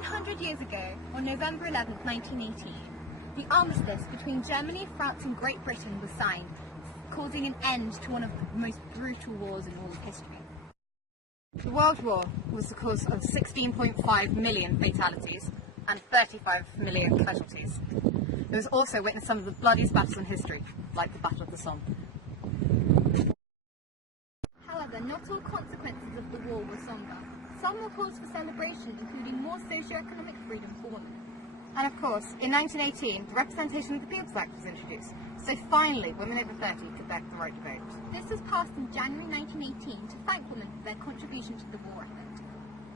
100 years ago, on November 11, 1918, the armistice between Germany, France and Great Britain was signed, causing an end to one of the most brutal wars in all of history. The World War was the cause of 16.5 million fatalities and 35 million casualties. It was also witnessed some of the bloodiest battles in history, like the Battle of the Somme. However, not all consequences of the war were sombre. Some were cause for celebration, including more socio-economic freedom for women. And of course, in 1918, the Representation of the People's Act was introduced, so finally women over 30 could get the right to vote. This was passed in January 1918 to thank women for their contribution to the war effort.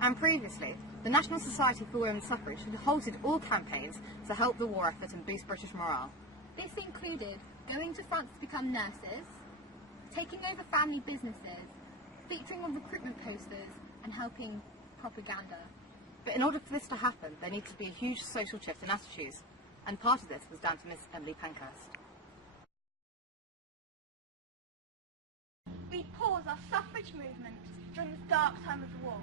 And previously, the National Society for Women's Suffrage had halted all campaigns to help the war effort and boost British morale. This included going to France to become nurses, taking over family businesses, featuring on recruitment posters, and helping propaganda. But in order for this to happen, there needs to be a huge social shift in attitudes, and part of this was down to Miss Emily Pankhurst. We pause our suffrage movement during this dark time of the war,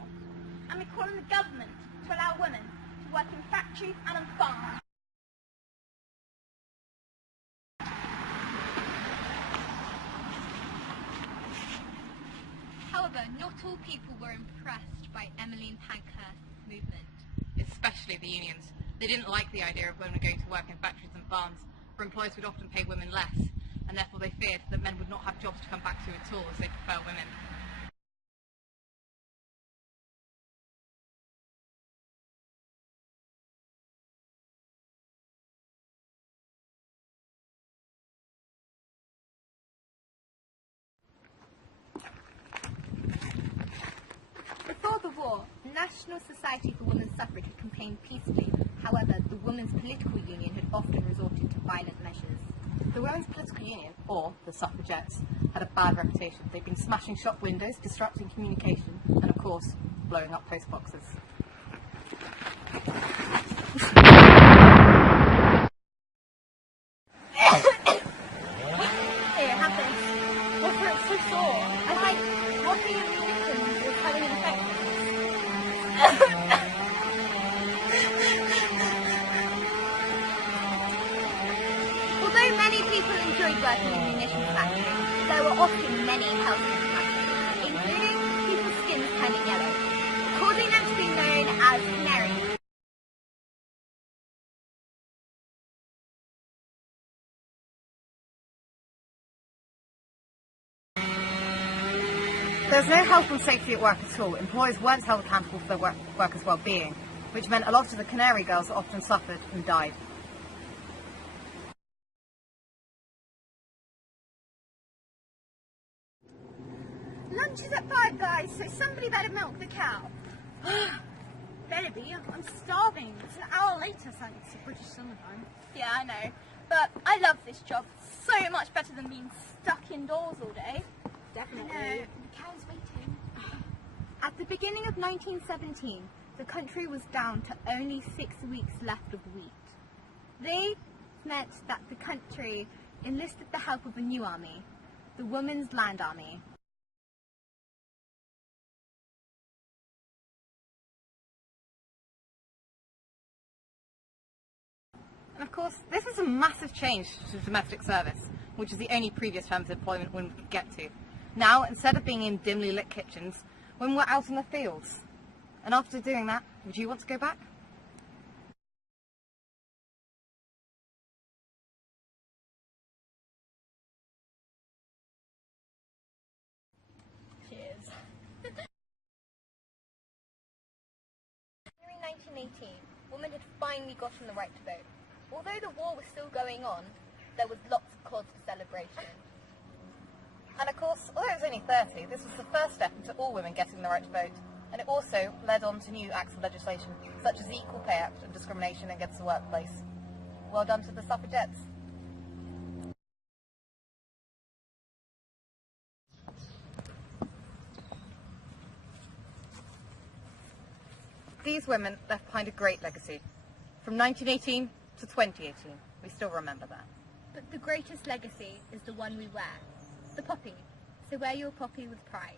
and we call on the government to allow women to work in factories and on farms. However, not all people were impressed by Emmeline Pankhurst's movement. Especially the unions. They didn't like the idea of women going to work in factories and farms, where employers would often pay women less, and therefore they feared that men would not have jobs to come back to at all, as they prefer women. Before the war, the National Society for Women's Suffrage had campaigned peacefully. However, the Women's Political Union had often resorted to violent measures. The Women's Political Union, or the suffragettes, had a bad reputation. They'd been smashing shop windows, disrupting communication, and of course, blowing up post boxes. Here, have this. What hurts so sore? I like walking in the kitchen or having an infection. Although many people enjoyed working in munitions factories, there were often many health impacts, including people's skins turning yellow, causing them to be known as canaries. There was no health and safety at work at all. Employers weren't held accountable for their workers' well-being, which meant a lot of the canary girls often suffered and died. Lunch is at 5, guys, so somebody better milk the cow. Better be. I'm starving. It's an hour later thanks to British summertime. Yeah, I know. But I love this job so much better than being stuck indoors all day. Definitely. I know. The cow's waiting. At the beginning of 1917, the country was down to only 6 weeks left of wheat. They meant that the country enlisted the help of a new army, the Women's Land Army. And of course, this is a massive change to domestic service, which is the only previous term of employment women could get to. Now, instead of being in dimly lit kitchens, women were out in the fields. And after doing that, would you want to go back? Cheers. During 1918, women had finally gotten the right to vote. Although the war was still going on, there was lots of cause for celebration. And of course, although it was only 30, this was the first step into all women getting the right to vote, and it also led on to new acts of legislation, such as the Equal Pay Act and discrimination against the workplace. Well done to the suffragettes. These women left behind a great legacy. From 1918 to 2018, we still remember that. But the greatest legacy is the one we wear, the poppy. So wear your poppy with pride.